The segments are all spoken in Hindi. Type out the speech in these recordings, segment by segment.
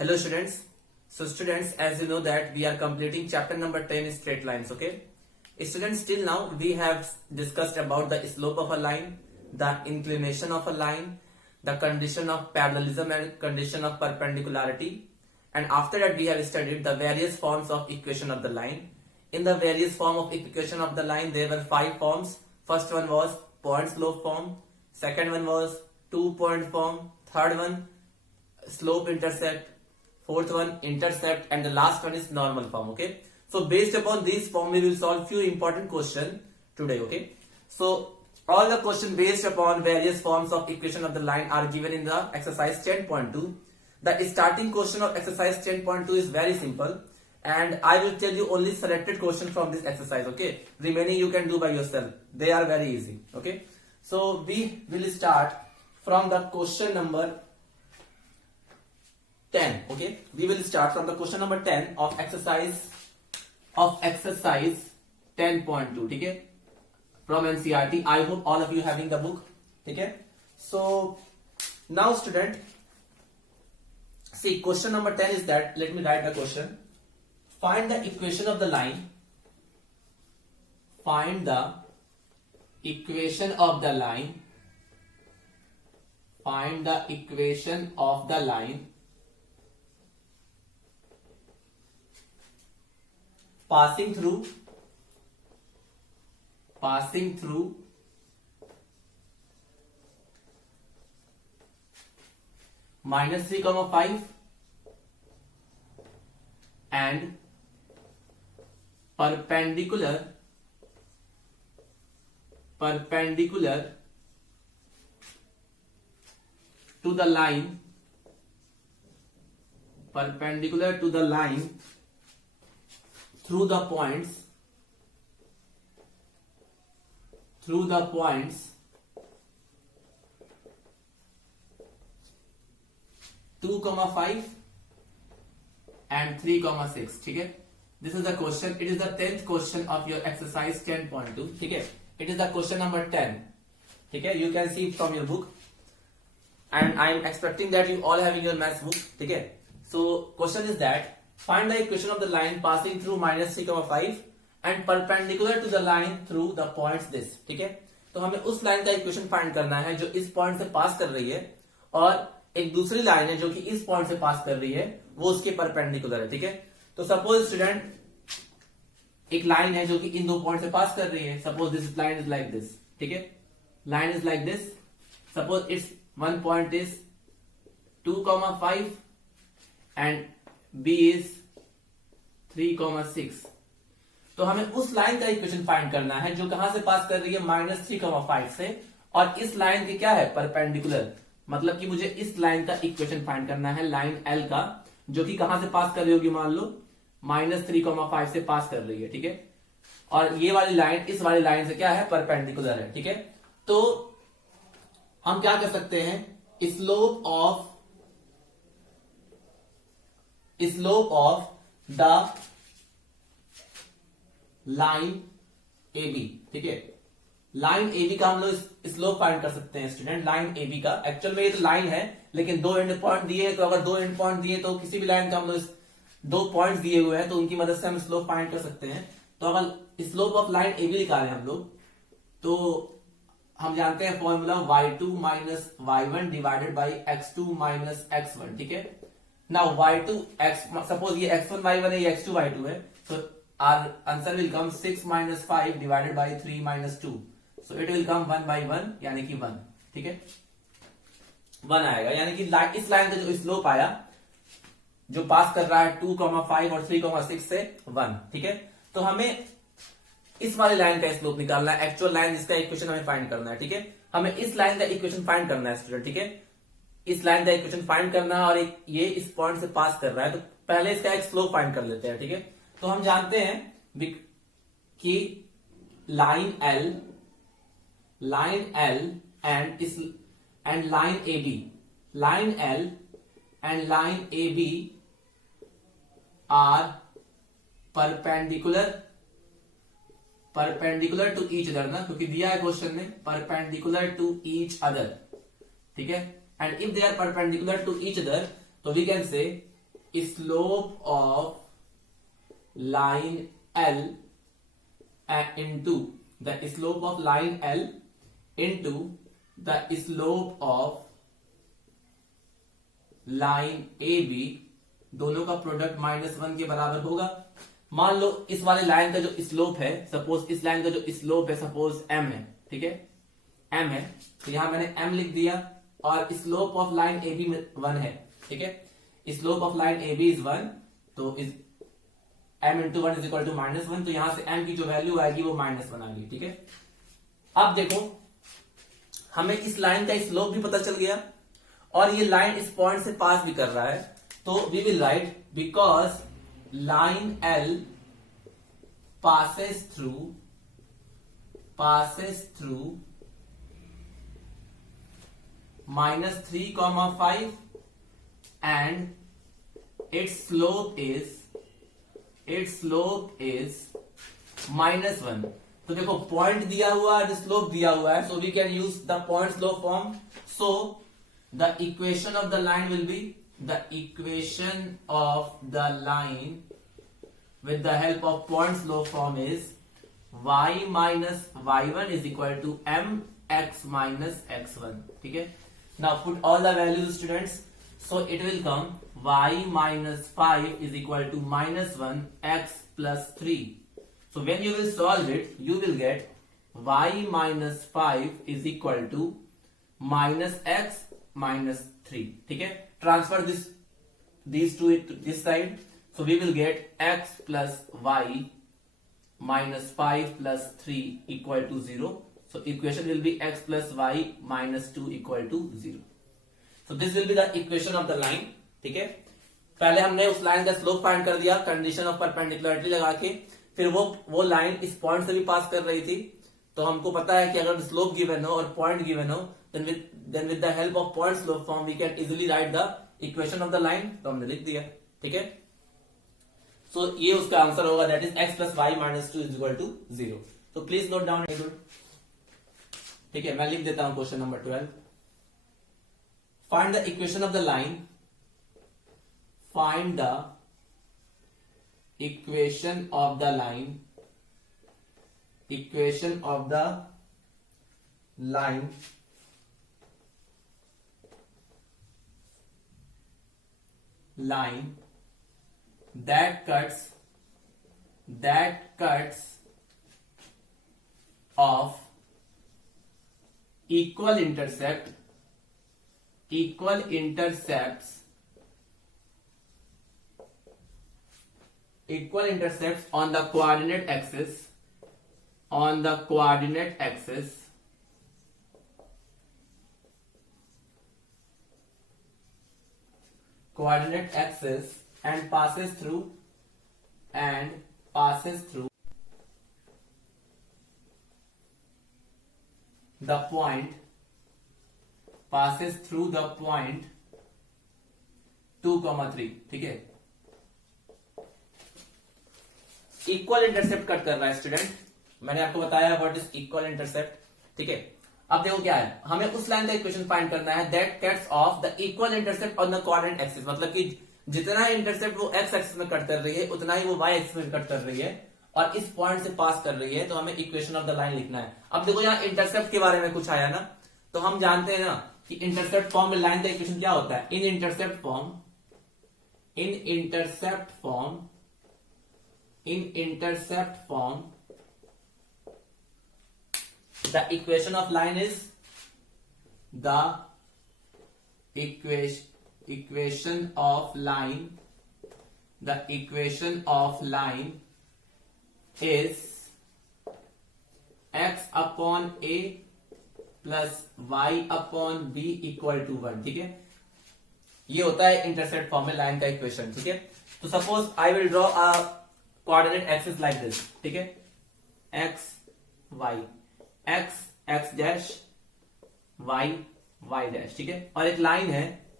Hello students. So students, as you know that we are completing chapter number 10 is straight lines, okay? Students, till now we have discussed about the slope of a line, the inclination of a line, the condition of parallelism and condition of perpendicularity. And after that we have studied the various forms of equation of the line. In the various form of equation of the line, there were 5 forms. First one was point slope form. Second one was 2-point form. Third one slope intercept. Fourth one intercept, and the last one is normal form. Okay, so based upon this form we will solve few important question today. Okay, so all the question based upon various forms of equation of the line are given in the exercise 10.2. The starting question of exercise 10.2 is very simple, and I will tell you only selected question from this exercise. Okay, remaining you can do by yourself. They are very easy. Okay, so we will start from the question number 10. Okay, we will start from the question number 10 of exercise 10.2. ठीक है, from NCERT. I hope all of you having the book. ठीक है, so now student, see question number 10 is that, let me write the question. Find the equation of the line. Find the equation of the line. Find the equation of the line passing through minus 3,5 and perpendicular to the line through the points 2,5 and 3,6. ठीक है, this is the question. It is the 10th question of your exercise 10.2. ठीक है, it is the question number 10. ठीक है, you can see from your book, and I am expecting that you all having your maths book. ठीक है, so question is that find the equation of the line passing through minus 3,5 and perpendicular to the line through the points this. ठीक है, तो हमें उस लाइन का इक्वेशन फाइंड करना है जो इस पॉइंट से पास कर रही है, और एक दूसरी लाइन है जो कि इस पॉइंट से पास कर रही है, वो उसके परपेंडिकुलर है. ठीक है, तो सपोज स्टूडेंट एक लाइन है जो कि इन दो पॉइंट से पास कर रही है. Suppose this line is like this. ठीक है, line is like this. Suppose it's one point is 2,5 and B is 3,6. तो हमें उस लाइन का इक्वेशन फाइंड करना है जो कहां से पास कर रही है, माइनस 3,5 से, और इस लाइन के क्या है, परपेंडिकुलर. मतलब कि मुझे इस लाइन का इक्वेशन फाइंड करना है, लाइन L का, जो कि कहां से पास कर रही होगी, मान लो माइनस 3,5 से पास कर रही है. ठीक है, और ये वाली लाइन इस वाली लाइन से क्या है, परपेंडिकुलर है. ठीक है, तो हम क्या कर सकते हैं, slope of the line AB. ठीक है, लाइन AB का हम लोग स्लोप फाइंड कर सकते हैं स्टूडेंट. लाइन AB का, एक्चुअल में ये तो लाइन है लेकिन दो एंड पॉइंट दिए हैं, तो अगर दो एंड पॉइंट दिए तो किसी भी लाइन का हम लोग दो पॉइंट्स दिए हुए हैं तो उनकी मदद से हम स्लोप फाइंड कर सकते हैं. तो अगर स्लोप ऑफ लाइन AB निकालें हम लोग, तो हम जानते हैं formula y2 minus y1 divided by x2 minus x1. ठीक है, नाउ y2 x, सपोज ये x1 y1 है, ये x2 y2 है, so our answer will come 6 minus 5 divided by 3 minus 2, so it will come 1 by 1, यानी कि 1. ठीक है, 1 आएगा, यानी कि इस लाइन का जो स्लोप आया जो पास कर रहा है 2,5 और 3,6 से 1. ठीक है, तो हमें इस वाली लाइन का स्लोप निकालना है, एक्चुअल लाइन जिसका इक्वेशन हमें फाइंड करना है. ठीक है, हमें इस लाइन का इक्वेशन फाइंड करना है स्टूडेंट. ठीक है, इस लाइन का इक्वेशन फाइंड करना है, और ये इस पॉइंट से पास कर रहा है, तो पहले इसका एक स्लोप फाइंड कर लेते हैं. ठीक है, तो हम जानते हैं कि line L and line AB are perpendicular to each other ना, क्योंकि दिया है क्वेश्चन में परपेंडिकुलर टू ईच अदर. ठीक है, and if they are perpendicular to each other, so we can say slope of line L into the slope of line L into the slope of line A B, दोनों का प्रोडक्ट -1 के बराबर होगा। मान लो इस वाले लाइन का जो स्लोप है, सपोज इस लाइन का जो स्लोप है सपोज m है, ठीक है, m है, तो यहां मैंने m लिख दिया, और slope of line A B 1 है, ठीक है, slope of line A B is 1, तो is m into 1 is equal to -1, तो यहां से m की जो वैल्यू आएगी वो -1 आ गई, ठीक है। अब देखो हमें इस लाइन का स्लोप भी पता चल गया, और ये लाइन इस पॉइंट से पास भी कर रहा है, तो we will write because line L passes through -3, 5 and its slope is -1। तो देखो पॉइंट दिया हुआ है, स्लोप दिया हुआ है, so we can use the point slope form. So the equation of the line will be with the help of point slope form is y minus y1 is equal to mx minus x1, ठीक है। Now put all the values students, so it will come y minus 5 is equal to -1 x plus 3. So when you will solve it, you will get y minus 5 is equal to -x minus 3, ठीक है। Transfer these two to this side, so we will get x plus y minus 5 plus 3 equal to 0. So equation will be x plus y minus 2 equal to 0. So this will be the equation of the line, ठीक है। पहले हमने उस लाइन का स्लोप फाइंड कर दिया कंडीशन ऑफ परपेंडिकुलरिटी लगा के, फिर वो लाइन इस पॉइंट से भी पास कर रही थी, तो हमको पता है कि अगर स्लोप गिवन हो और पॉइंट गिवन हो, then with the help of point slope form we can easily write the equation of the line, तो हमने लिख दिया, ठीक है। सो ये उसका आंसर होगा, that is x plus y minus 2 is equal to 0. तो प्लीज नोट डाउन, ठीक है। मैं लिख देता हूं question number 12। Find the equation of the line, find the equation of the line, equation of the line that cuts of equal intercepts on the coordinate axis, and passes through the point 2,3, ठीक है। इक्वल इंटरसेप्ट कट कर रहा है स्टूडेंट, मैंने आपको बताया व्हाट इज इक्वल इंटरसेप्ट, ठीक है। अब देखो क्या है, हमें उस लाइन का इक्वेशन फाइंड करना है that cuts of the equal intercept on the coordinate axis, मतलब कि जितना इंटरसेप्ट वो एक्स एक्सिस में कट कर रही है उतना ही वो वाई एक्सिस में कट कर रही है, और इस पॉइंट से पास कर रही है, तो हमें इक्वेशन ऑफ द लाइन लिखना है। अब देखो यहाँ इंटरसेप्ट के बारे में कुछ आया ना, तो हम जानते हैं ना कि इंटरसेप्ट फॉर्म में लाइन का इक्वेशन क्या होता है, in intercept form the equation of line is x upon a plus y upon b equal to 1, ठीक है। ये होता है इंटरसेप्ट फॉर्म में लाइन का इक्वेशन, ठीक है। तो suppose I will draw a coordinate axis like this, ठीक है, x y, x dash y dash, ठीक है। और एक लाइन है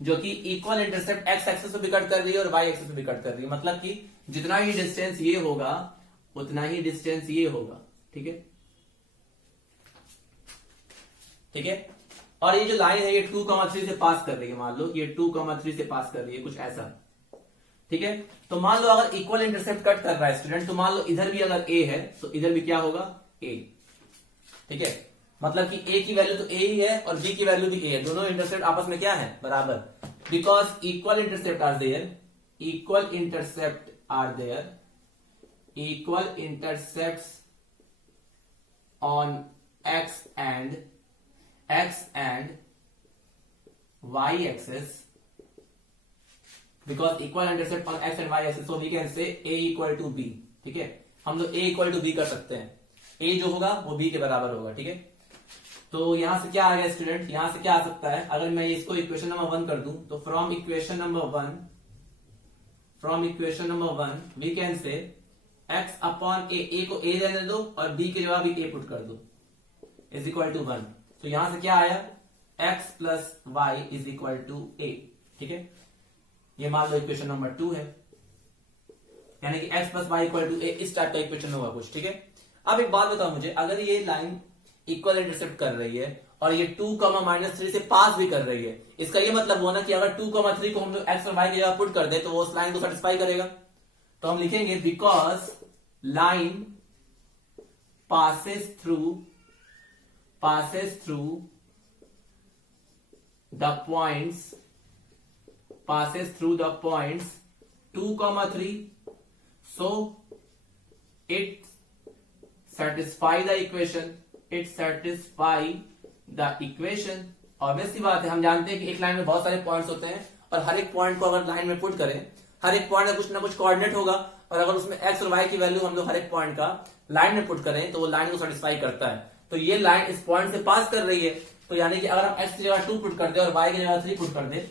जो कि इक्वल इंटरसेप्ट x एक्सिस पे भी कट कर रही है और y एक्सिस पे भी कट कर रही है, मतलब कि जितना ही डिस्टेंस ये होगा उतना ही डिस्टेंस ये होगा, ठीक है, ठीक है। और ये जो लाइन है ये 2,3 से पास कर रही है, मान लो ये 2,3 से पास कर रही है, कुछ ऐसा, ठीक है। तो मान लो अगर इक्वल इंटरसेप्ट कट कर रहा है स्टूडेंट, तो मान लो इधर भी अगर ए है तो इधर भी क्या होगा, ए। ठीक है, मतलब कि ए की वैल्यू तो ए ही है और बी की वैल्यू भी ए है, दोनों इंटरसेप्ट आपस में क्या है, बराबर। Because equal intercept are there, equal intercept are there, equal intercept on X and Y axes, because equal intercept on X and Y axes, so we can say A equal to be. ठीक है, हम लोग ए इक्वल टू बी कर सकते हैं, ए जो होगा वो बी के बराबर होगा। ठीक है, तो यहां से क्या आ गया स्टूडेंट, यहां से क्या आ सकता है, अगर मैं इसको इक्वेशन नंबर 1 कर दूं तो from equation number 1 we can say x upon a को ए रहने दो और b के जगह भी ए पुट कर दो, इज इक्वल टू 1। तो यहां से क्या आया, x plus y is equal to a. ठीक है, ये मान लो इक्वेशन नंबर 2 है, यानी कि x plus y equal to a, इस टाइप का इक्वेशन होगा कुछ। ठीक है, अब एक बात बताओ मुझे, अगर ये लाइन इक्वल इंटरसेप्ट कर रही है और ये 2,-3 से पास भी कर रही है, इसका ये मतलब हुआ ना कि अगर 2,3 को हम लोग x और y की जगह पुट कर दे तो वो उस लाइन को सेटिस्फाई करेगा। तो हम लिखेंगे because line passes through the points 2,3, so it satisfy the equation। Obvious सी बात है, हम जानते हैं कि एक लाइन में बहुत सारे पॉइंट्स होते हैं और हर एक पॉइंट को अगर लाइन में पुट करें, हर एक पॉइंट का कुछ ना कुछ कोऑर्डिनेट होगा और अगर उसमें एक्स और वाई की वैल्यू हम लोग हर एक पॉइंट का लाइन में पुट करें तो वो लाइन को सेटिस्फाई करता है। तो ये लाइन इस पॉइंट से पास कर रही है, तो यानी कि अगर हम एक्स की जगह 2 पुट कर दे और वाई की जगह 3 पुट कर दे,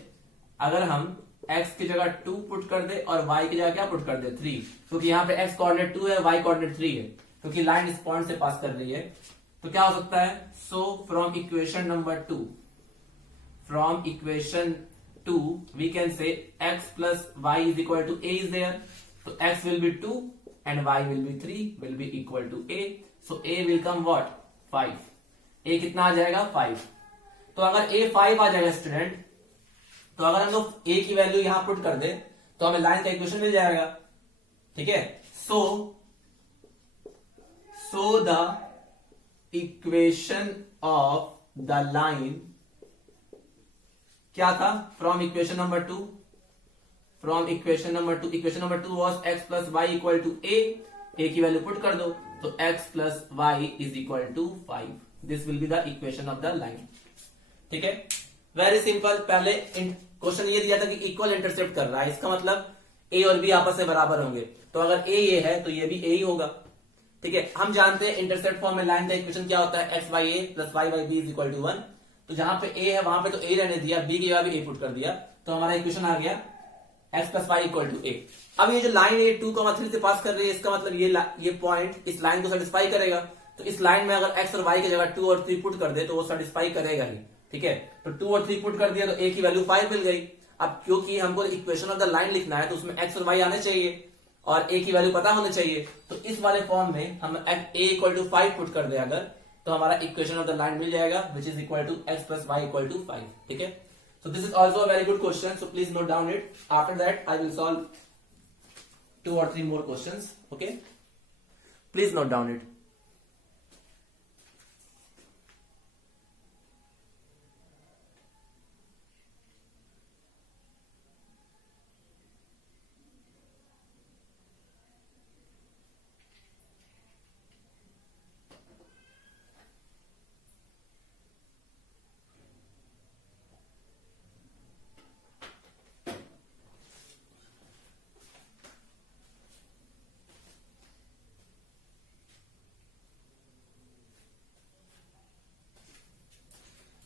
अगर हम एक्स की जगह 2 पुट कर दे और वाई की जगह क्या पुट कर दे, 3, क्योंकि यहाँ पे एक्स कोऑर्डिनेट 2 है, वाई कोऑर्डिनेट 3 है, क्योंकि लाइन इस पॉइंट से पास कर रही है। तो क्या हो सकता है, so from equation number 2 we can say x plus y is equal to a is there, so x will be 2 and y will be 3 will be equal to a, so a will come what, 5। a कितना आ जाएगा, 5। तो अगर a 5 आ जाएगा स्टूडेंट, तो अगर हम लोग a की वैल्यू यहां पुट कर दे तो हमें लाइन का इक्वेशन मिल जाएगा। ठीक है, so the equation of the line क्या था, from equation number 2 was x plus y equal to a की वैल्यू पुट कर दो तो x plus y is equal to 5, this will be the equation of the line. ठीक है, वेरी सिंपल। पहले क्वेश्चन ये दिया था कि इक्वल इंटरसेप्ट कर रहा है, इसका मतलब a और b आपस में बराबर होंगे, तो अगर a ये है तो ये भी a ही होगा। ठीक है, हम जानते हैं इंटरसेप्ट फॉर्म में लाइन का इक्वेशन क्या होता है, x by a plus y by b is equal to 1। तो जहां पे a है वहां पे तो a रहने दिया, b की जगह भी a पुट कर दिया, तो हमारा इक्वेशन आ गया x plus y equal to a। अब ये जो लाइन है 2,3 से पास कर रही है, इसका मतलब ये पॉइंट इस लाइन को सेटिस्फाई करेगा। तो इस लाइन में अगर x और y की जगह 2 और 3 पुट कर दे तो वो सेटिस्फाई करेगा ही। ठीक है, तो 2 और 3 पुट कर दिया तो a की वैल्यू 5 मिल गई। अब क्योंकि हमको इक्वेशन ऑफ द लाइन लिखना है तो उसमें x और y आने चाहिए और a की वैल्यू पता होनी चाहिए, तो इस वाले फॉर्म में हम a इक्वल टू 5 पुट कर दे अगर, तो हमारा इक्वेशन ऑफ द लाइन मिल जाएगा which is equal to x plus y equal to 5। ठीक है, so this is also a very good question, so please note down it. After that I will solve 2 or 3 more questions. Okay, please note down it.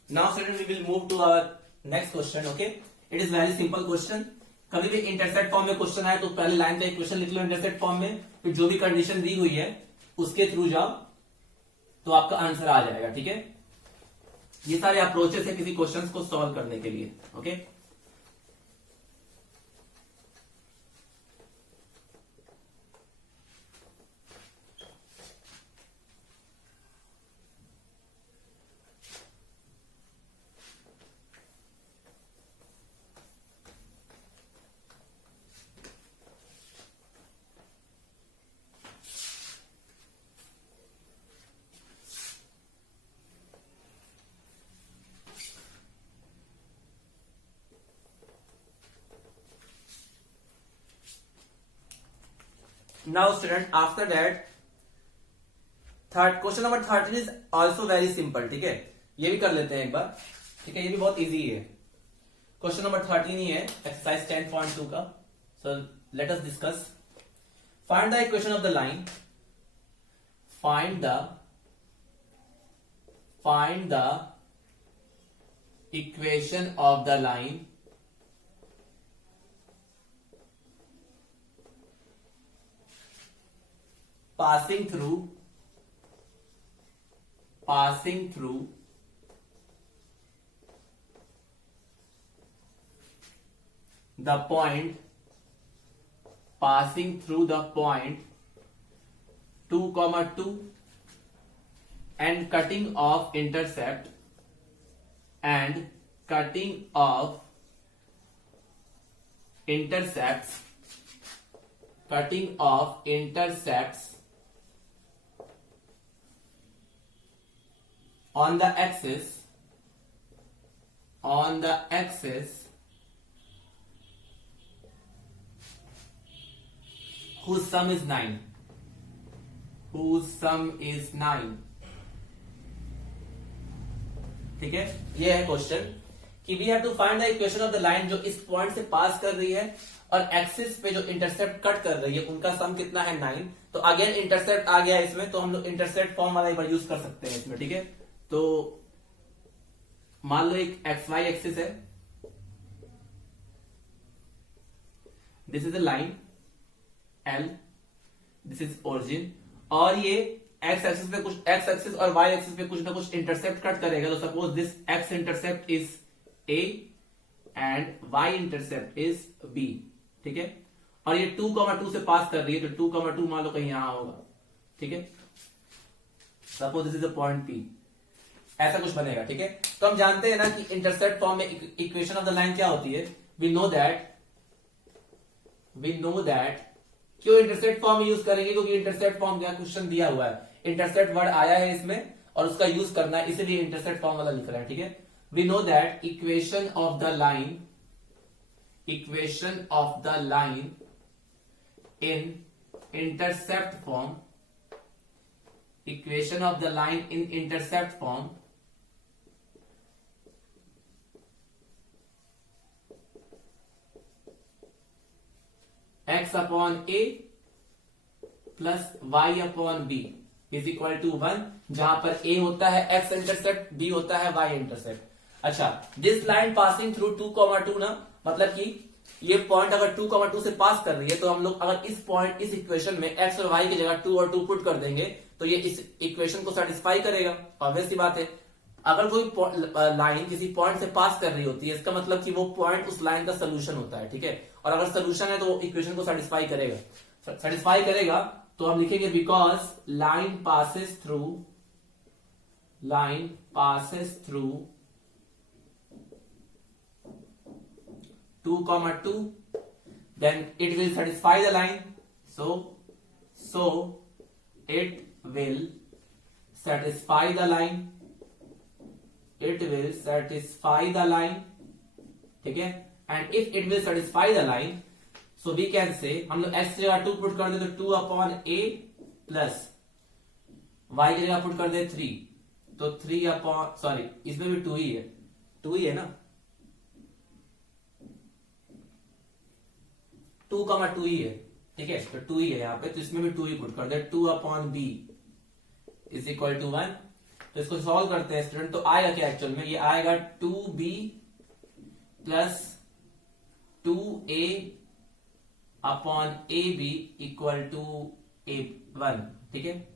Now students, we will move to our next question. Okay, it is very simple question. कभी भी इंटरसेप्ट फॉर्म में क्वेश्चन आए तो पहले लाइन का इक्वेशन लिख लो इंटरसेप्ट फॉर्म में, फिर जो भी कंडीशन दी हुई है उसके थ्रू जाओ तो आपका आंसर आ जाएगा। ठीक है, ये सारे अप्रोचेस है किसी क्वेश्चन को सॉल्व करने के लिए। Okay, now student after that third question number 13 is also very simple, ठीक है, ये भी कर लेते हैं एक बार, ठीक है, ये भी बहुत इजी है। क्वेश्चन नंबर 13 ही है एक्सरसाइज 10.2 का। So let us discuss. Find the equation of the line, find the equation of the line passing through the point 2, 2 and cutting off intercepts on the axis whose sum is 9, ठीक है। ये है क्वेश्चन कि we have to find the equation of the line जो इस पॉइंट से पास कर रही है और एक्सिस पे जो इंटरसेप्ट कट कर रही है उनका सम कितना है 9। तो अगेन इंटरसेप्ट आ गया इसमें, तो हम लोग इंटरसेप्ट फॉर्म वाला एक बार यूज कर सकते हैं इसमें, ठीक है। तो मान लो एक एक्स वाई एक्सिस है, this is the line L, this is origin, और ये एक्स एक्सिस पे कुछ, एक्स एक्सिस और वाई एक्सिस पे कुछ ना कुछ इंटरसेप्ट कट करेगा। तो suppose this x intercept is a and y intercept is b, ठीक है, और ये 2,2 से पास कर रही है, तो 2,2 मान लो कहीं यहां होगा, ठीक है। Suppose this is a point P, ऐसा कुछ बनेगा, ठीक है। तो हम जानते हैं ना कि इंटरसेप्ट फॉर्म में इक्वेशन ऑफ द लाइन क्या होती है, वी नो दैट क्यों इंटरसेप्ट फॉर्म यूज करेंगे, क्योंकि इंटरसेप्ट फॉर्म का क्वेश्चन दिया हुआ है, इंटरसेप्ट वर्ड आया है इसमें और उसका यूज करना है, इसलिए इंटरसेप्ट फॉर्म वाला लिख रहा है, ठीक है। We know that equation of the line in intercept form, equation of the line in intercept form x upon a plus y upon b is equal to 1, जहां पर a होता है x इंटरसेप्ट, b होता है y इंटरसेप्ट। अच्छा, दिस लाइन पासिंग थ्रू 2,2 ना, मतलब कि ये पॉइंट अगर 2,2 से पास कर रही है, तो हम लोग अगर इस पॉइंट, इस इक्वेशन में x और y की जगह 2 और 2 पुट कर देंगे तो ये इस इक्वेशन को सेटिस्फाई करेगा। ऑब्वियस सी बात है, अगर कोई लाइन किसी पॉइंट से पास कर रही होती है, इसका मतलब कि वो पॉइंट उस लाइन का सोल्यूशन होता है, ठीक है। और अगर सोल्यूशन है तो वो इक्वेशन को सेटिस्फाई करेगा। तो हम लिखेंगे because line passes through 2,2, then it will satisfy the line, so it will satisfy the line, ठीक है। And if it will satisfy the line, so we can say, हम लोग x की जगह 2 पुट कर दे तो 2 अपॉन a प्लस y की जगह पुट कर दे 3, तो 3 अपॉन, सॉरी इसमें भी 2 ही है ना, 2,2 ही है, ठीक है, तो 2 ही है यहाँ पे, तो इसमें भी 2 ही पुट कर दे, 2 upon b is equal to 1। तो इसको सॉल्व करते हैं स्टूडेंट, तो आएगा क्या एक्चुअल में, ये आएगा 2b plus 2a upon ab equal to 1, ठीक है,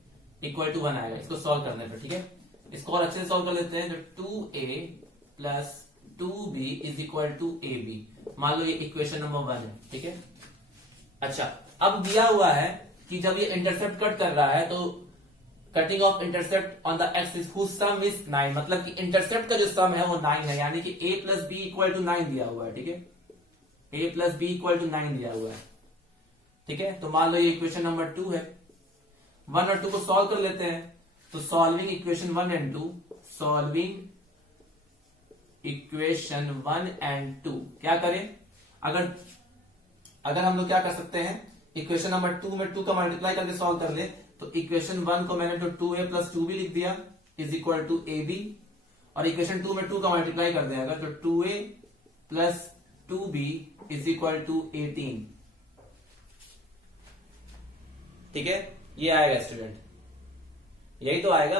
इक्वल टू 1 आएगा इसको सॉल्व करने पर, ठीक है। इसको और अच्छे से सॉल्व कर लेते हैं, तो 2a plus 2b is equal to ab, मान लो ये इक्वेशन नंबर 1 है, ठीक है। अच्छा, अब दिया हुआ है कि जब ये इंटरसेप्ट कट कर रहा है, तो cutting off intercept on the axis whose sum is 9, मतलब कि इंटरसेप्ट का जो सम है वो 9 है, यानी कि a plus b equal to 9 दिया हुआ है, ठीक है, a plus b equal to 9 दिया हुआ है, ठीक है। तो मान लो ये इक्वेशन नंबर 2 है, 1 और 2 को सॉल्व कर लेते हैं, तो सॉल्विंग इक्वेशन 1 एंड 2, क्या करें, अगर हम लोग क्या कर सकते हैं इक्वेशन नंबर 2 में 2 का मल्टीप्लाई करके सॉल्व कर ले, तो इक्वेशन 1 को मैंने तो 2a प्लस 2b लिख दिया इज इक्वल टू ab, और इक्वेशन 2 में 2 का मल्टीप्लाई कर देगा तो 2a plus 2b is equal to 18। ठीक है, ये आएगा स्टूडेंट, यही तो आएगा,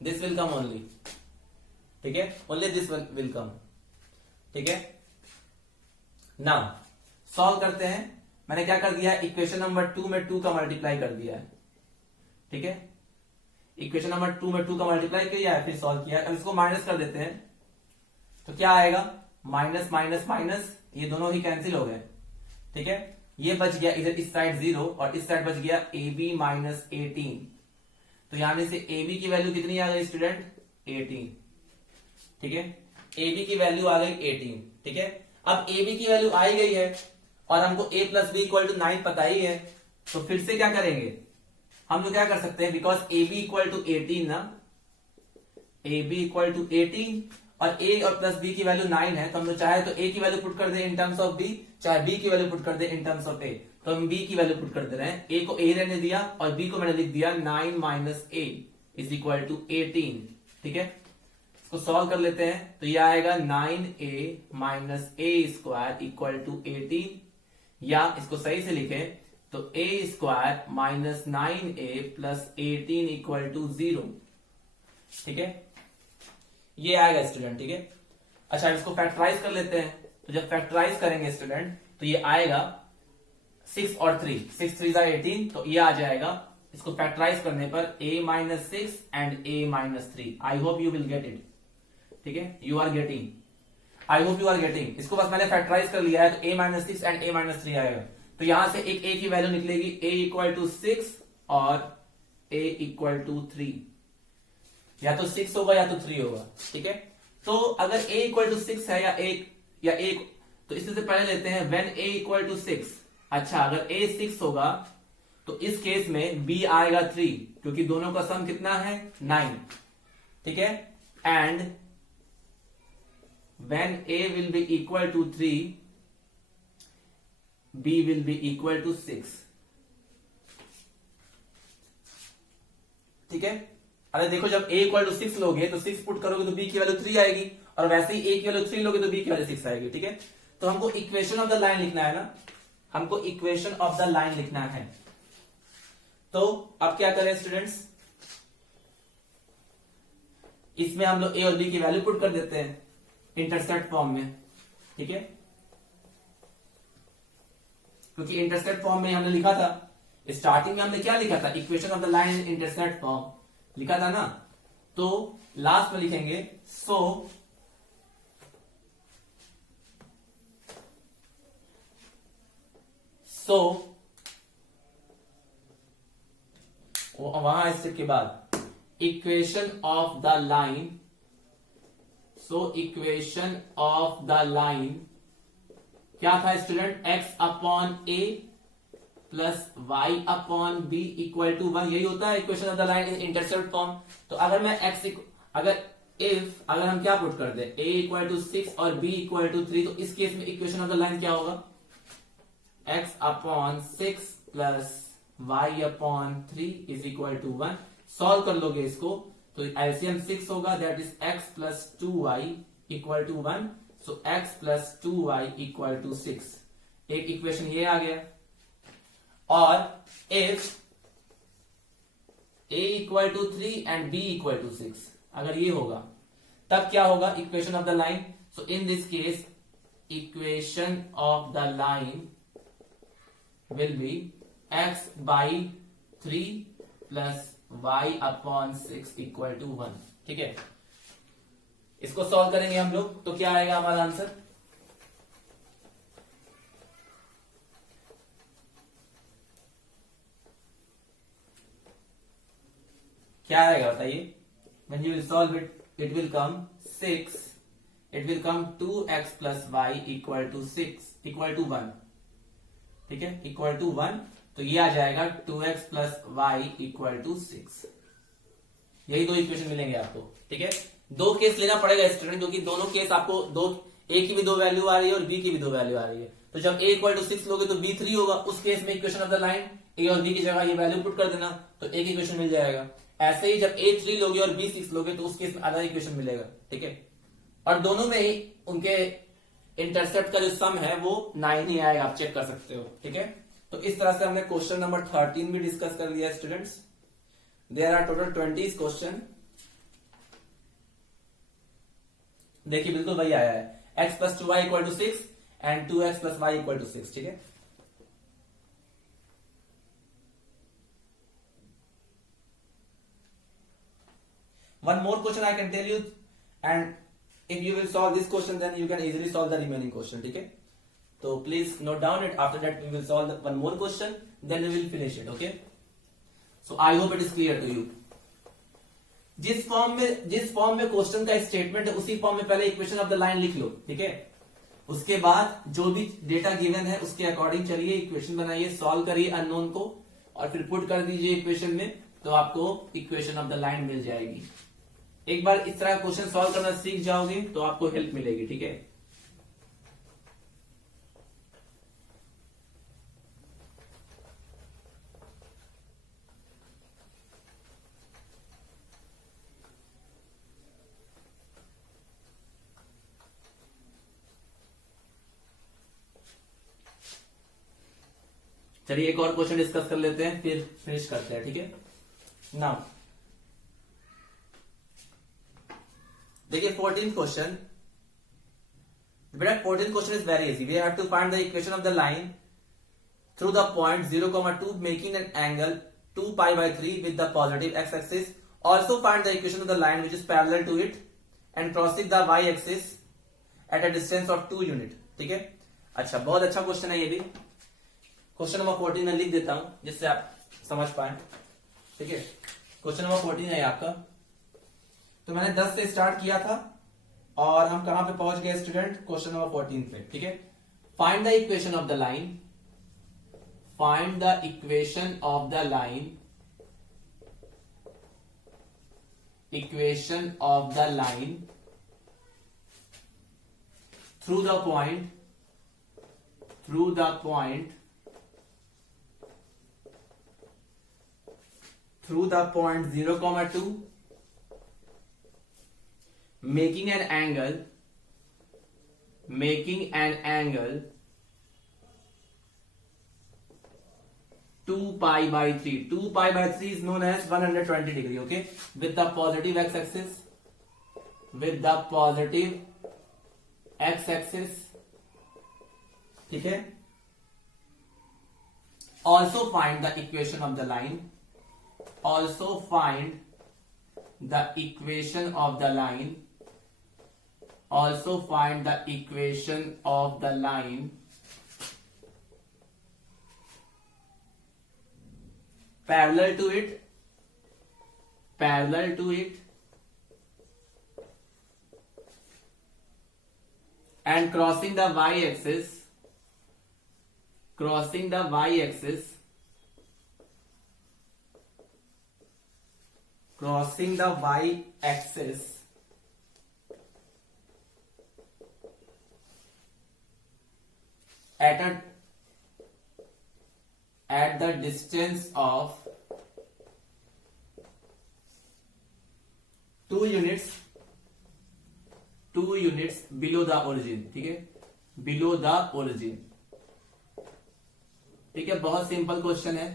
दिस विल कम ओनली। ठीक है, ओनली दिस विल कम। ठीक है, नाउ सॉल्व करते हैं। मैंने क्या कर दिया, इक्वेशन नंबर 2 में 2 का मल्टीप्लाई कर दिया है। ठीक है, इक्वेशन नंबर 2 में 2 का मल्टीप्लाई किया है, फिर सॉल्व किया। अब इसको माइनस कर देते हैं तो क्या आएगा, माइनस माइनस माइनस, ये दोनों ही कैंसिल हो गए। ठीक है, ये बच गया इधर इस साइड 0 और इस साइड बच गया ab माइनस 18। तो यानी से ab की वैल्यू कितनी आ गई स्टूडेंट, 18। ठीक है, ab की वैल्यू आ गई 18। ठीक है, अब ab की वैल्यू आई गई है और हमको a plus b equal to 9 पता ही है, तो फिर से क्या करेंगे, हम लोग क्या कर सकते हैं, बिकॉज ab इक्वल टू 18 ना, ab इक्वल टू 18 और a और प्लस b की वैल्यू 9 है, तो हम लोग चाहे तो a की वैल्यू पुट कर दे इन टर्म्स ऑफ b, चाहे b की वैल्यू पुट कर दे इन टर्म्स ऑफ a। तो हम b की वैल्यू पुट कर दे रहे हैं, a को a रहने दिया और b को मैंने लिख दिया 9 minus a is equal to 18। ठीक है, इसको सॉल्व कर लेते हैं, तो ये आएगा 9a minus a square equal to 18, या इसको सही से लिखें तो a square minus 9a plus 18 equal to 0। ठीक है, ये आएगा स्टूडेंट। ठीक है, अच्छा इसको फैक्टराइज कर लेते हैं, तो जब फैक्टराइज करेंगे स्टूडेंट तो ये आएगा 6 और 3, 6 3 18, तो ये आ जाएगा इसको फैक्टराइज करने पर a minus 6 and a minus 3। I hope you will get it. ठीक है, you are getting, I hope you are getting. इसको बस मैंने फैक्टराइज कर लिया है, तो a minus 6 and a minus 3 आएगा। तो यहां से एक a की वैल्यू निकलेगी a इक्वल टू 6 और a इक्वल टू 3, या तो 6 होगा या तो 3 होगा। ठीक है, तो अगर a इक्वल टू 6 है या एक, तो इससे से पहले लेते हैं व्हेन a इक्वल टू 6। अच्छा, अगर a 6 होगा तो इस केस में b आएगा 3, क्योंकि दोनों का सम कितना है 9। ठीक है, and when a will be equal to 3, b will be equal to 6। ठीक है, अरे देखो जब a इक्वल टू 6 लोगे तो 6 पुट करोगे तो b की वैल्यू 3 आएगी, और वैसे ही a की वैल्यू 3 लोगे तो b की वैल्यू 6 आएगी। ठीक है, तो हमको इक्वेशन ऑफ द लाइन लिखना है ना, हमको इक्वेशन ऑफ द लाइन लिखना है। तो अब क्या करें स्टूडेंट्स, इसमें हम लोग a और b की वैल्यू पुट कर देते हैं इंटरसेप्ट फॉर्म में। ठीक है, क्योंकि इंटरसेप्ट फॉर्म में हमने लिखा था, स्टार्टिंग में हमने क्या लिखा था, equation of the line in intercept form लिखा था ना, तो लास्ट में लिखेंगे सो वहां स्टेप के बाद equation of the line, so equation of the line क्या था student, x upon a plus y upon b equal to 1, यही होता है equation of the line in intercept form. तो अगर मैं अगर हम क्या पुट कर दे, a इक्वल टू 6 और b इक्वल टू 3, तो इस केस में इक्वेशन ऑफ द लाइन क्या होगा, x upon 6 plus y upon 3 is equal to 1। Solve कर लोगे इसको तो एलसीएम 6 होगा, that is x plus 2y equal to 1, so x plus 2y equal to 6। एक इक्वेशन ये आ गया। और if a equal to 3 and b equal to 6, अगर ये होगा तब क्या होगा, equation of the line, so in this case equation of the line will be x by 3 plus y upon 6 equal to 1। ठीक है, इसको सॉल्व करेंगे हम लोग तो क्या आएगा हमारा आंसर, क्या आएगा बताइए, when you will solve it will come 6, it will come 2x plus y equal to 6 equal to 1। ठीक है, इक्वल टू 1, तो ये आ जाएगा 2x plus y equal to 6। यही दो इक्वेशन मिलेंगे आपको। ठीक है, दो केस लेना पड़ेगा स्टूडेंट, क्योंकि दोनों केस आपको दो, ए की भी दो वैल्यू आ रही है और बी की भी दो वैल्यू आ रही है, तो जब a इक्वल टू 6 लोगे तो b 3 होगा, उस केस में equation of the line a और b की जगह ये वैल्यू पुट कर देना तो a की इक्वेशन मिल जाएगा। ऐसे ही जब a 3 लोगे और b 6 लोगे तो उस केस में अलग इक्वेशन मिलेगा, ठीक है। और दोनों में ही उनके इंटरसेप्ट का जो सम है वो 9 ही आएगा, आप चेक कर सकते हो, ठीक है। तो इस तरह से हमने क्वेश्चन नंबर 13 भी डिस्कस कर लिया students. There are total 20 question. देखिए बिल्कुल वही आया है, x plus 2y equal to 6 and 2x plus y equal to 6, ठीक है। One more question I can tell you, and if you will solve this question, then you can easily solve the remaining question, ठीक है। तो please note down it. After that, we will solve one more question, then we will finish it, okay? So I hope it is clear to you. जिस फॉर्म में क्वेश्चन का स्टेटमेंट है उसी फॉर्म में पहले इक्वेशन ऑफ द लाइन लिख लो, ठीक है। उसके बाद जो भी डेटा गिवन है उसके अकॉर्डिंग चलिए इक्वेशन बनाइए, सॉल्व करिए अननोन को और फिर पुट कर दीजिए इक्वेशन में, तो आपको इक्वेशन ऑफ द लाइन मिल जाएगी। एक बार इस तरह क्वेश्चन सॉल्व करना सीख जाओगे तो आपको हेल्प मिलेगी, ठीक है। चलिए एक और क्वेश्चन डिस्कस कर लेते हैं फिर फिनिश करते हैं, ठीक है। नाउ देखिए 14th क्वेश्चन। बेटा 14th question is very easy. We have to find the equation of the line through the point 0,2 making an angle 2 pi by 3 with the positive x axis. Also find the equation of the line which is parallel to it and crossing the y axis at a distance of 2 unit, ठीक है। अच्छा, बहुत अच्छा क्वेश्चन है ये भी। क्वेश्चन नंबर 14 में लिख देता हूं जिससे आप समझ पाए, ठीक है। क्वेश्चन नंबर 14 है आपका। तो मैंने 10 से स्टार्ट किया था और हम कहां पे पहुंच गए स्टूडेंट? क्वेश्चन नंबर 14 पे, ठीक है। Find the equation of the line, find the equation of the line, equation of the line through the point 0,2 making an angle 2 pi by 3. 2 pi by 3 is known as 120 degree, okay, with the positive x axis, ठीक है। also find the equation of the line, parallel to it and crossing the y-axis at the distance of 2 units below the origin, ठीक है, below the origin, ठीक है। बहुत सिंपल क्वेश्चन है।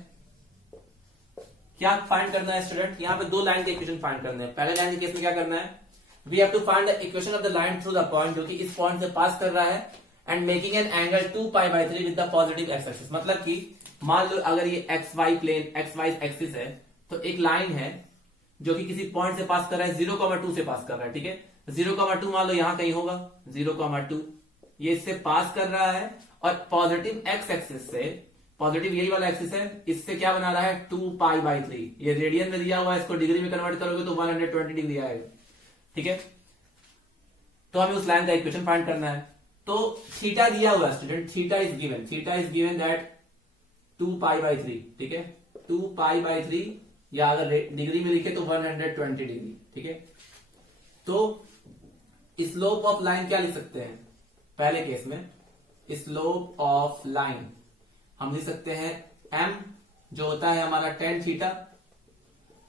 क्या फाइंड करना है स्टूडेंट? यहाँ पे 2 लाइन के इक्वेशन फाइंड करने हैं। पहले लाइन के केस में क्या करना है? We have to find the equation of the line through the point, जो कि इस पॉइंट से पास कर रहा है, and making an angle 2 pi by 3 with the positive x axis. मतलब कि मान लो अगर ये एक्स वाई एक्सिस है तो एक लाइन है जो कि किसी पॉइंट से पास कर रहा है, 0,2 से पास कर रहा है, ठीक है। 0,2 मान लो यहां कहीं होगा, 0,2 ये इससे पास कर रहा है और पॉजिटिव एक्स एक्सिस से, पॉजिटिव यही वाला एक्सिस है, इससे क्या बना रहा है? 2 पाई बाय 3। ये रेडियन में दिया हुआ है, इसको डिग्री में कन्वर्ट करोगे तो 120 डिग्री आएगा, ठीक है। तो हमें उस लाइन का इक्वेशन फाइंड करना है। तो थीटा दिया हुआ है student, theta is given that 2 pi by 3, ठीक है। 2 पाई बाय 3 या अगर डिग्री में लिखे तो 120 डिग्री, ठीक है। तो स्लोप ऑफ लाइन क्या लिख सकते हैं? पहले केस में स्लोप ऑफ लाइन हम लिख सकते हैं m, जो होता है हमारा tan थीटा,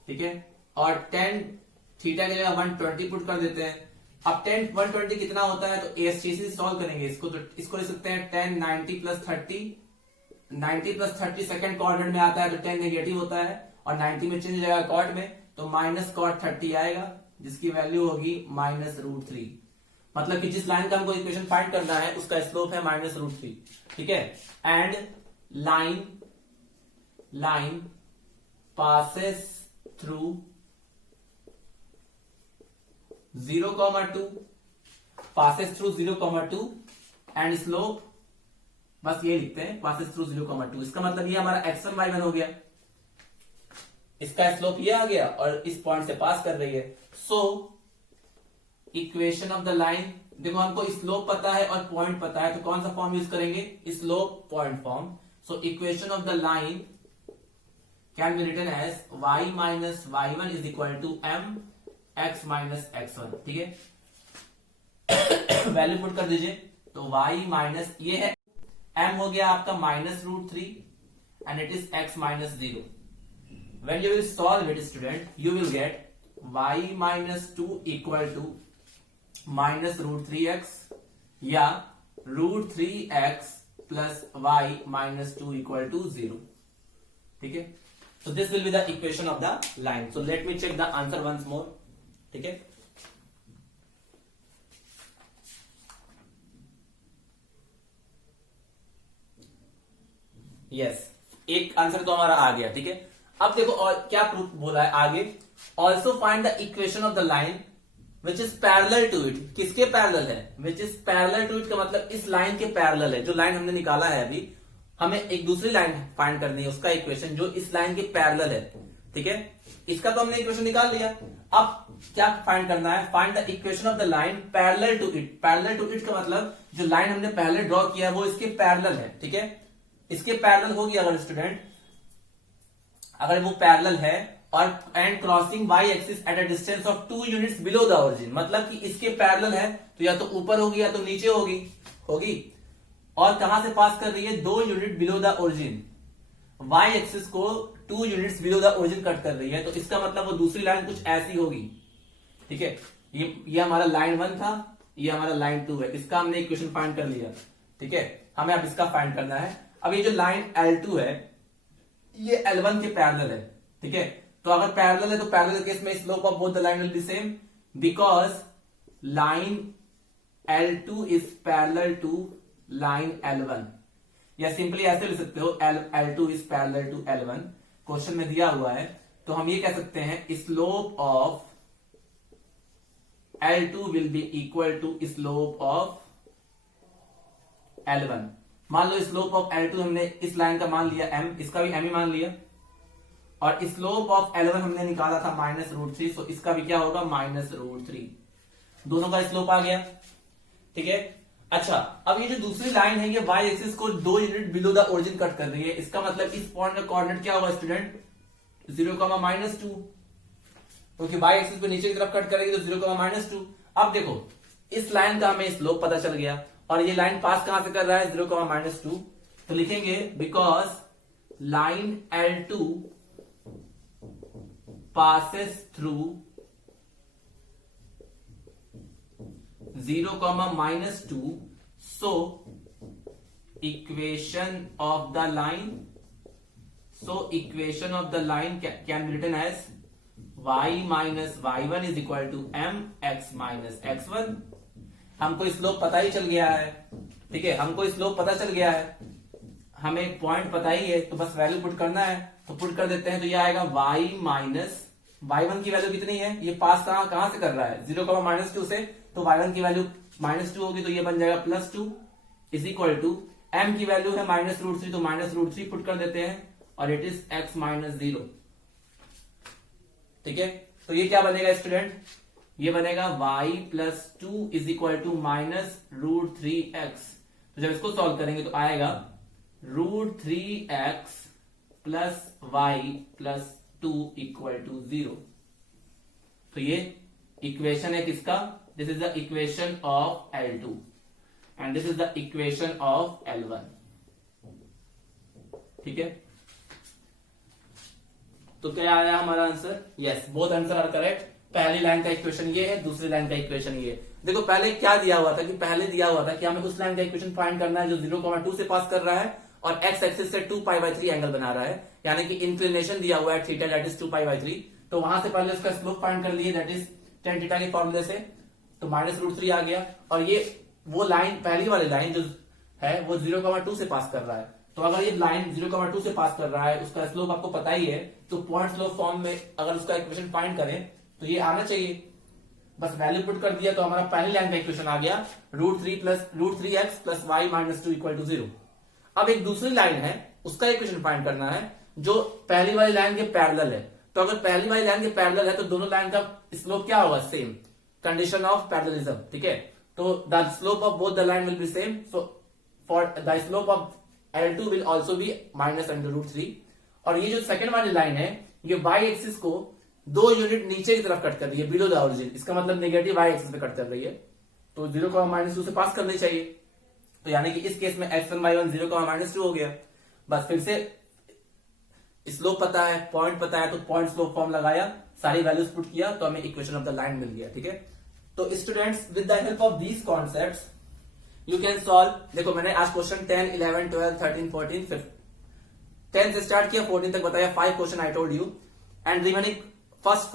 ठीक है, और tan थीटा की जगह 120 पुट कर देते हैं। अब tan 120 कितना होता है, तो ASTC से सॉल्व करेंगे इसको, तो इसको लिख सकते हैं tan 90 plus 30, 90 plus 30 second quadrant में आता है तो tan नेगेटिव होता है, और 90 में चेंज हो जाएगा कॉट में, तो माइनस कॉट 30 आएगा, जिसकी वैल्यू होगी -√3। मतलब कि जिस लाइन का हमको इक्वेशन फाइंड करना है उसका स्लोप है -√3, ठीक है। And line passes through 0,2, passes through 0,2 and slope बस ये लिखते हैं, पासेस थ्रू 0,2। इसका मतलब ये हमारा x1 y1 हो गया, इसका स्लोप ये आ गया और इस पॉइंट से पास कर रही है। सो इक्वेशन ऑफ द लाइन, देखो हमको स्लोप पता है और पॉइंट पता है, तो कौन सा फॉर्म यूज करेंगे, slope point form. So equation of the line can be written as y minus y1 is equal to m x minus x1, ठीक है। वैल्यू पुट कर दीजिए, तो y माइनस ये है m हो गया आपका -√3 and it is x minus 0. When you will solve it, student, you will get y minus 2 equal to -√3x या √3x plus y minus 2 equal to 0. ठीक है, so this will be the equation of the line. So let me check the answer once more. ठीक है, यस, एक आंसर तो हमारा आ गया, ठीक है। अब देखो और क्या प्रूफ बोला है आगे, also find the equation of the line which is parallel to it. किसके पैरेलल है, which is parallel to it का मतलब इस लाइन के पैरेलल है। जो लाइन हमने निकाला है अभी, हमें एक दूसरी लाइन फाइंड करनी है, उसका इक्वेशन जो इस लाइन के पैरेलल है, ठीक है। इसका तो हमने इक्वेशन निकाल लिया, अब क्या फाइंड करना है, find the equation of the line parallel to it. Parallel to it का मतलब जो लाइन हमने पहले ड्रॉ किया वो इसके पैरेलल है, ठीक है। इसके पैरेलल होगी अगर स्टूडेंट, अगर वो पैरेलल है और and crossing y axis at a distance of 2 units below the origin, मतलब कि इसके पैरेलल है तो या तो ऊपर होगी या तो नीचे होगी और कहां से पास कर रही है, 2 unit below the origin. y axis को 2 units below the origin cut कर रही है, तो इसका मतलब वो दूसरी लाइन कुछ ऐसी होगी, ठीक है। ये हमारा लाइन 1 था, ये हमारा लाइन 2 है, इसका हमने इक्वेशन फाइंड कर लिया, ठीक है। हमें अब इसका फाइंड करना है। अब ये जो लाइन L2 है ये L1 के पैरेलल है, ठीक है। तो अगर पैरेलल है तो पैरेलल केस में slope of both the line will be same, because line L2 is parallel to line L1, या सिंपली ऐसे लिख सकते हो L2 is parallel to L1, question में दिया हुआ है। तो हम ये कह सकते हैं slope of L2 will be equal to slope of L1। मान लो स्लोप ऑफ L2 हमने इस लाइन का मान लिया m, इसका भी m ही मान लिया, और स्लोप ऑफ L1 हमने निकाला था -√3, तो इसका भी क्या होगा -√3, दोनों का स्लोप आ गया, ठीक है। अच्छा, अब ये जो दूसरी लाइन है ये y एक्सिस को 2 unit below the origin cut कर रही है, इसका मतलब इस पॉइंट का कोऑर्डिनेट क्या होगा स्टूडेंट, 0,-2, क्योंकि y एक्सिस को नीचे की तरफ कट करेगी तो 0,-2। अब देखो इस लाइन का हमें स्लोप पता चल गया और ये लाइन पास कहां से कर रहा है, 0,-2, तो लिखेंगे because line L2 passes through 0,-2, so equation of the line can be written as y minus y1 is equal to mx minus x1। हमको स्लोप पता ही चल गया है, ठीक है, हमको स्लोप पता चल गया है, हमें पॉइंट पता ही है, तो बस वैल्यू पुट करना है, तो पुट कर देते हैं। तो ये आएगा y माइनस y1 की वैल्यू कितनी है, ये पास कहां से कर रहा है, 0,-2 से, तो y1 की वैल्यू -2 होगी, तो ये बन जाएगा +2 इज इक्वल टू m की वैल्यू है -√3, तो -√3 पुट कर देते हैं और इट इज x माइनस 0, ठीक है। तो ये क्या बनेगा स्टूडेंट, ये बनेगा y plus 2 is equal to -√3x। तो जब इसको सॉल्व करेंगे तो आएगा √3x plus y plus 2 equal to 0। तो ये इक्वेशन है किसका, this is the equation of L2। And this is the equation of L1। ठीक है, तो क्या आया हमारा answer? Yes, both answer are correct. पहली लाइन का इक्वेशन ये है, दूसरी लाइन का इक्वेशन ये है। देखो पहले क्या दिया हुआ था कि पहले दिया हुआ था कि हमें उस लाइन का इक्वेशन फाइंड करना है जो 0,2 से पास कर रहा है और x एक्सिस से 2π/3 एंगल बना रहा है, यानी कि इंक्लिनेशन दिया हुआ है थीटा दैट इज 2π/3। तो वहां से पहले उसका स्लोप फाइंड कर लिए दैट इज tan थीटा के फॉर्मूले से, तो -√3 आ गया। और ये वो लाइन, पहली वाली लाइन जो है वो 0,2 से पास कर रहा है। तो अगर ये लाइन 0,2 से पास कर रहा है, उसका स्लोप आपको पता ही है, तो पॉइंट स्लोप फॉर्म में अगर उसका इक्वेशन फाइंड करें तो ये आना चाहिए। बस वैल्यू पुट कर दिया तो हमारा पहली लाइन का इक्वेशन आ गया, √3x + y - 2 = 0। अब एक दूसरी लाइन है, उसका इक्वेशन फाइंड करना है जो पहली वाली लाइन के पैरेलल है। तो अगर पहली वाली लाइन के पैरेलल है तो दोनों लाइन का स्लोप क्या होगा? Same, condition of parallelism. ठीक है, तो the slope of both the line will be same, so for the slope of L2 will also be -√3। और ये जो सेकंड वाली लाइन है, ये y एक्सिस को 2 यूनिट नीचे की तरफ कट कर रही है, बिलो द ओरिजिन। इसका मतलब नेगेटिव y एक्सिस पे कट कर रही है, तो 0,-2 से पास करनी चाहिए। तो यानी कि इस केस में x1 y1 0,-2 हो गया। बस फिर से स्लोप पता है, पॉइंट पता है, तो पॉइंट स्लोप फॉर्म लगाया, सारी वैल्यूज पुट किया, तो हमें इक्वेशन ऑफ द लाइन मिल गया। ठीक है, तो students with the help of these concepts you can solve. देखो मैंने आज क्वेश्चन 10, 11, 12, 13, 14, 15 10 से स्टार्ट किया, 14 तक बताया। 5 question I told you and remaining first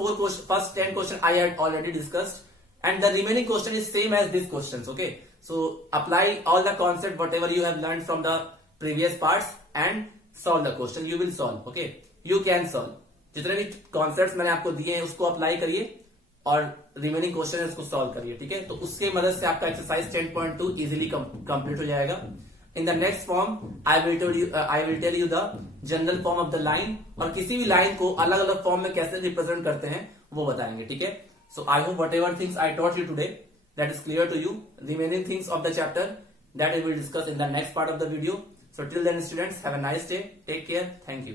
10 question I had already discussed, and the remaining question is same as these questions. Okay, so apply all the concept whatever you have learned from the previous parts and solve the question. You will solve. Okay, you can solve. जितने भी कॉन्सेप्ट्स मैंने आपको दिए हैं उसको अप्लाई करिए और रिमेनिंग क्वेश्चन है उसको सॉल्व करिए। ठीक है, तो उसके मदद से आपका एक्सरसाइज 10.2 इजीली कंप्लीट हो जाएगा। In the next form I will tell you the general form of the line, और किसी भी लाइन को अलग अलग फॉर्म में कैसे रिप्रेजेंट करते हैं वो बताएंगे। ठीक है, so I hope whatever things I taught you today that is clear to you. Remaining things of the chapter that I will discuss in the next part of the video. So till then students, have a nice day, take care, thank you.